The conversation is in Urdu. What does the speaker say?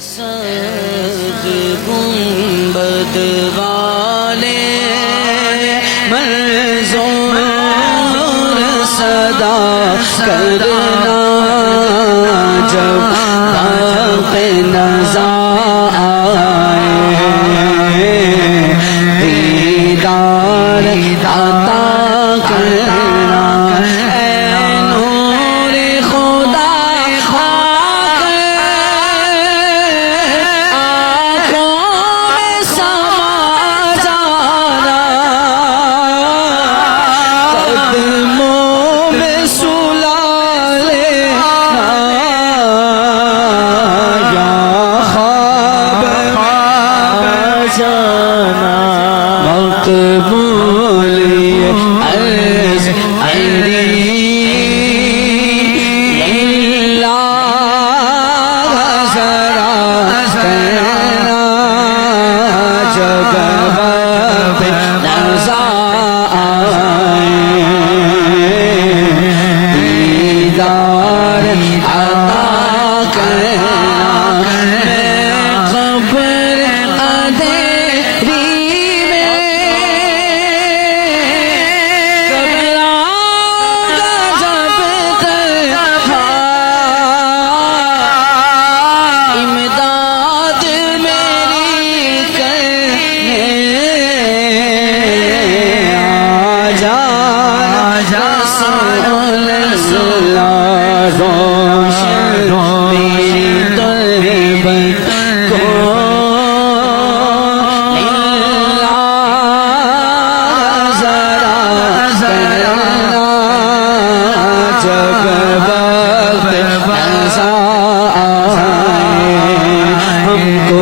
سبز گنبد والے منظور صدا کرنا جب حق نظر آئے دیدار عطا کرنا اے نور خدا خاک آنکھوں میں سما جانا قدموں میں سلا لینا یا خواب جانا مقبول عرض ہم کو